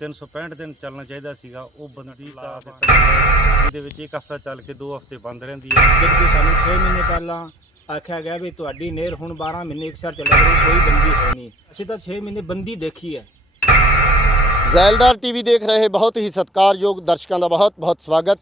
365 ਦਿਨ ਚੱਲਣਾ ਚਾਹੀਦਾ ਸੀਗਾ ਉਹ ਬੰਦੀ ਲਾ ਦਿੱਤਾ। ਜਿਹਦੇ ਵਿੱਚ ਇੱਕ ਹਫਤਾ ਚੱਲ ਕੇ 2 ਹਫ਼ਤੇ ਬੰਦ ਰਹਿੰਦੀ ਹੈ। ਜਦਕਿ ਸਾਨੂੰ 6 ਮਹੀਨੇ ਪਹਿਲਾਂ ਆਖਿਆ ਗਿਆ ਵੀ ਤੁਹਾਡੀ ਨਹਿਰ ਹੁਣ 12 ਮਹੀਨੇ ਇੱਕ ਚੱਲਿਆ ਕਰੂ ਕੋਈ ਬੰਦੀ ਹੈ ਨਹੀਂ। ਅਸੀਂ ਤਾਂ 6 ਮਹੀਨੇ ਬੰਦੀ ਦੇਖੀ ਹੈ। ਜ਼ੈਲਦਾਰ ਟੀਵੀ ਦੇਖ ਰਹੇ ਬਹੁਤ ਹੀ ਸਤਿਕਾਰਯੋਗ ਦਰਸ਼ਕਾਂ ਦਾ ਬਹੁਤ ਬਹੁਤ ਸਵਾਗਤ।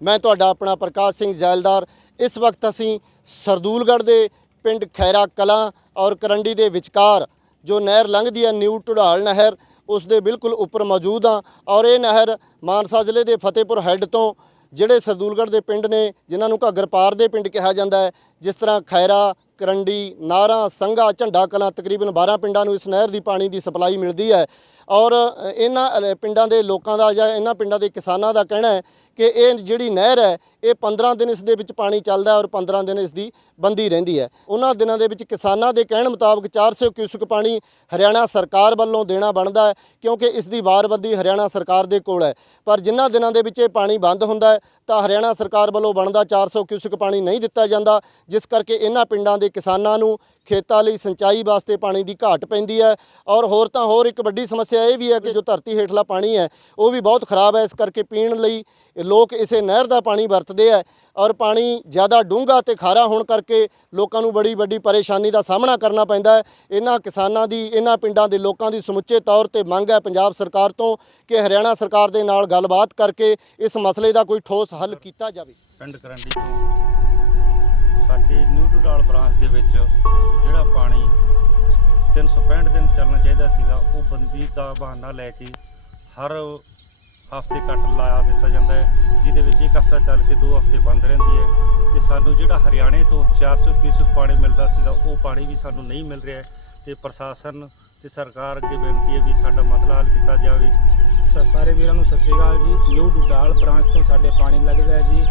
ਮੈਂ ਤੁਹਾਡਾ ਆਪਣਾ ਪ੍ਰਕਾਸ਼ ਸਿੰਘ ਜ਼ੈਲਦਾਰ। ਇਸ ਵਕਤ ਅਸੀਂ ਸਰਦੂਲਗੜ੍ਹ ਦੇ ਪਿੰਡ ਖੈਰਾ ਕਲਾਂ ਔਰ ਕਰੰਡੀ ਦੇ ਵਿਚਕਾਰ ਜੋ ਨਹਿਰ ਲੰਘਦੀ ਹੈ ਨਿਊ ਢੁੜਾਲ ਨਹਿਰ ਉਸ ਦੇ ਬਿਲਕੁਲ ਉੱਪਰ ਮੌਜੂਦ ਹਾਂ ਔਰ ਇਹ ਨਹਿਰ ਮਾਨਸਾ ਜ਼ਿਲ੍ਹੇ ਦੇ ਫਤਿਹਪੁਰ ਹੈੱਡ ਤੋਂ ਜਿਹੜੇ ਸਰਦੂਲਗੜ੍ਹ ਦੇ ਪਿੰਡ ਨੇ, ਜਿਨ੍ਹਾਂ ਨੂੰ ਘੱਗਰ ਪਾਰ ਦੇ ਪਿੰਡ ਕਿਹਾ ਜਾਂਦਾ ਹੈ, ਜਿਸ ਤਰ੍ਹਾਂ ਖੈਰਾ ਕਰੰਡੀ, ਨਾਰਾ, ਸੰਘਾ, ਝੰਡਾ ਕਲਾਂ, ਤਕਰੀਬਨ 12 ਪਿੰਡਾਂ ਨੂੰ ਇਸ ਨਹਿਰ ਦੀ ਪਾਣੀ ਦੀ ਸਪਲਾਈ ਮਿਲਦੀ ਹੈ। ਔਰ ਇਹਨਾਂ ਪਿੰਡਾਂ ਦੇ ਲੋਕਾਂ ਦਾ ਜਾਂ ਇਹਨਾਂ ਪਿੰਡਾਂ ਦੇ ਕਿਸਾਨਾਂ ਦਾ ਕਹਿਣਾ ਹੈ ਕਿ ਇਹ ਜਿਹੜੀ ਨਹਿਰ ਹੈ, ਇਹ 15 ਦਿਨ ਇਸ ਦੇ ਵਿੱਚ ਪਾਣੀ ਚੱਲਦਾ ਔਰ 15 ਦਿਨ ਇਸ ਦੀ ਬੰਦੀ ਰਹਿੰਦੀ ਹੈ। ਉਹਨਾਂ ਦਿਨਾਂ ਦੇ ਵਿੱਚ ਕਿਸਾਨਾਂ ਦੇ ਕਹਿਣ ਮੁਤਾਬਕ 400 ਕਿਊਸਕ ਪਾਣੀ ਹਰਿਆਣਾ ਸਰਕਾਰ ਵੱਲੋਂ ਦੇਣਾ ਬਣਦਾ ਹੈ, ਕਿਉਂਕਿ ਇਸ ਦੀ ਵਾਰਬੰਦੀ ਹਰਿਆਣਾ ਸਰਕਾਰ ਦੇ ਕੋਲ ਹੈ। ਪਰ ਜਿਨ੍ਹਾਂ ਦਿਨਾਂ ਦੇ ਵਿੱਚ ਇਹ ਪਾਣੀ ਬੰਦ ਹੁੰਦਾ ਤਾਂ ਹਰਿਆਣਾ ਸਰਕਾਰ ਵੱਲੋਂ ਬਣਦਾ 400 ਕਿਊਸਕ ਪਾਣੀ ਨਹੀਂ ਦਿੱਤਾ ਜਾਂਦਾ, ਜਿਸ ਕਰਕੇ ਇਹਨਾਂ ਪਿੰਡਾਂ ਦੇ ਕਿਸਾਨਾਂ ਨੂੰ ਖੇਤਾਂ ਲਈ ਸਿੰਚਾਈ ਵਾਸਤੇ ਪਾਣੀ ਦੀ ਘਾਟ ਪੈਂਦੀ ਹੈ। ਔਰ ਹੋਰ ਤਾਂ ਹੋਰ ਇੱਕ ਵੱਡੀ ਸਮੱਸਿਆ ਇਹ ਵੀ ਹੈ ਕਿ ਜੋ ਧਰਤੀ ਹੇਠਲਾ ਪਾਣੀ ਹੈ, ਉਹ ਵੀ ਬਹੁਤ ਖਰਾਬ ਹੈ। ਇਸ ਕਰਕੇ ਪੀਣ ਲਈ ਲੋਕ ਇਸੇ ਨਹਿਰ ਦਾ ਪਾਣੀ ਵਰਤਦੇ ਹੈ ਔਰ ਪਾਣੀ ਜ਼ਿਆਦਾ ਡੂੰਘਾ ਤੇ ਖਾਰਾ ਹੋਣ ਕਰਕੇ ਲੋਕਾਂ ਨੂੰ ਬੜੀ ਵੱਡੀ ਪਰੇਸ਼ਾਨੀ ਦਾ ਸਾਹਮਣਾ ਕਰਨਾ ਪੈਂਦਾ ਹੈ। ਇਹਨਾਂ ਕਿਸਾਨਾਂ ਦੀ, ਇਹਨਾਂ ਪਿੰਡਾਂ ਦੇ ਲੋਕਾਂ ਦੀ ਸਮੁੱਚੇ ਤੌਰ ਤੇ ਮੰਗ ਹੈ ਪੰਜਾਬ ਸਰਕਾਰ ਤੋਂ ਕਿ ਹਰਿਆਣਾ ਸਰਕਾਰ ਦੇ ਨਾਲ ਗੱਲਬਾਤ ਕਰਕੇ ਇਸ ਮਸਲੇ ਦਾ ਕੋਈ ਠੋਸ ਹੱਲ ਕੀਤਾ ਜਾਵੇ। ਪਿੰਡ ਕਰੰਡੀ ਤੋਂ ਸਾਡੇ ਚੱਲਣਾ ਚਾਹੀਦਾ ਸੀਗਾ, ਉਹ ਬੰਦੀ ਦਾ ਬਹਾਨਾ ਲੈ ਕੇ ਹਰ ਹਫ਼ਤੇ ਕੱਟ ਲਾਇਆ ਦਿੱਤਾ ਜਾਂਦਾ ਹੈ, ਜਿਹਦੇ ਵਿੱਚ ਇੱਕ ਹਫਤਾ ਚੱਲ ਕੇ ਦੋ ਹਫ਼ਤੇ ਬੰਦ ਰਹਿੰਦੀ ਹੈ। ਤੇ ਸਾਨੂੰ ਜਿਹੜਾ ਹਰਿਆਣੇ ਤੋਂ 400 ਕਿਊਸਕ ਪਾਣੀ ਮਿਲਦਾ ਸੀਗਾ, ਉਹ ਪਾਣੀ ਵੀ ਸਾਨੂੰ ਨਹੀਂ ਮਿਲ ਰਿਹਾ ਹੈ। ਤੇ ਪ੍ਰਸ਼ਾਸਨ ਤੇ ਸਰਕਾਰ ਅੱਗੇ ਬੇਨਤੀ ਹੈ ਵੀ ਸਾਡਾ ਮਸਲਾ ਹੱਲ ਕੀਤਾ ਜਾਵੇ। ਸ- ਸਾਰੇ ਵੀਰਾਂ ਨੂੰ ਸਤਿ ਸ਼੍ਰੀ ਅਕਾਲ ਜੀ। ਨਿਊ ਡੁਡਾਲ ਬ੍ਰਾਂਚ ਤੋਂ ਸਾਡੇ ਪਾਣੀ ਲੱਗਦਾ ਹੈ ਜੀ।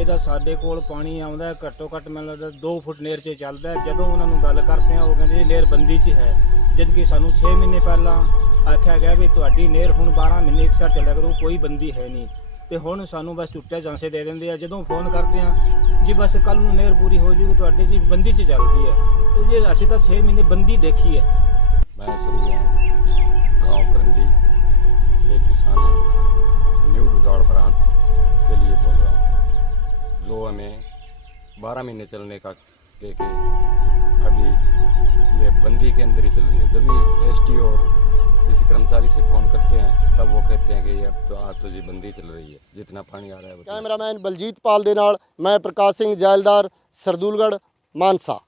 ਇਹਦਾ ਸਾਡੇ ਕੋਲ ਪਾਣੀ ਆਉਂਦਾ ਘੱਟੋ ਘੱਟ ਮੈਨੂੰ ਲੱਗਦਾ 2 ਫੁੱਟ ਨੇਰ 'ਚ ਚੱਲਦਾ ਜਦੋਂ ਉਹਨਾਂ ਨੂੰ ਗੱਲ ਕਰਦੇ ਆ ਉਹ ਕਹਿੰਦੇ ਜੀ, ਨੇਰ ਬੰਦੀ 'ਚ ਹੈ। ਜਦਕਿ ਸਾਨੂੰ 6 ਮਹੀਨੇ ਪਹਿਲਾਂ ਆਖਿਆ ਗਿਆ ਵੀ ਤੁਹਾਡੀ ਨੇਰ ਹੁਣ 12 ਮਹੀਨੇ ਇੱਕ ਸਾਲ ਚੱਲਿਆ ਕਰੂ ਕੋਈ ਬੰਦੀ ਹੈ ਨਹੀਂ ਤੇ ਹੁਣ ਸਾਨੂੰ ਬਸ ਛੁੱਟੇ ਜਾਂਸੇ ਦੇ ਦਿੰਦੇ ਆ ਜਦੋਂ ਫੋਨ ਕਰਦੇ ਆ ਜੀ ਬਸ ਕੱਲ ਨੂੰ ਨੇਰ ਪੂਰੀ ਹੋ ਜੂਗੀ ਤੁਹਾਡੀ ਜੀ ਬੰਦੀ 'ਚ ਚੱਲਦੀ ਹੈ ਤੇ ਜੀ ਅਸੀਂ ਤਾਂ 6 ਮਹੀਨੇ ਬੰਦੀ ਦੇਖੀ ਹੈ मैं सुरजवान गांव करंडी एक किसान हूँ न्यू डुडाड़ ब्रांच के लिए बोल रहा हूँ जो हमें बारह महीने चलने का के के अभी ये बंदी के अंदर ही चल रही है जब भी एसटी और किसी कर्मचारी से फ़ोन करते हैं तब वो कहते हैं कि ये अब तो आज तो जी बंदी चल रही है जितना पानी आ रहा है उतना ਕੈਮਰਾਮੈਨ ਬਲਜੀਤ ਪਾਲ ਦੇ ਨਾਲ ਮੈਂ ਪ੍ਰਕਾਸ਼ ਸਿੰਘ ਜੈਲਦਾਰ ਸਰਦੂਲਗੜ੍ਹ ਮਾਨਸਾ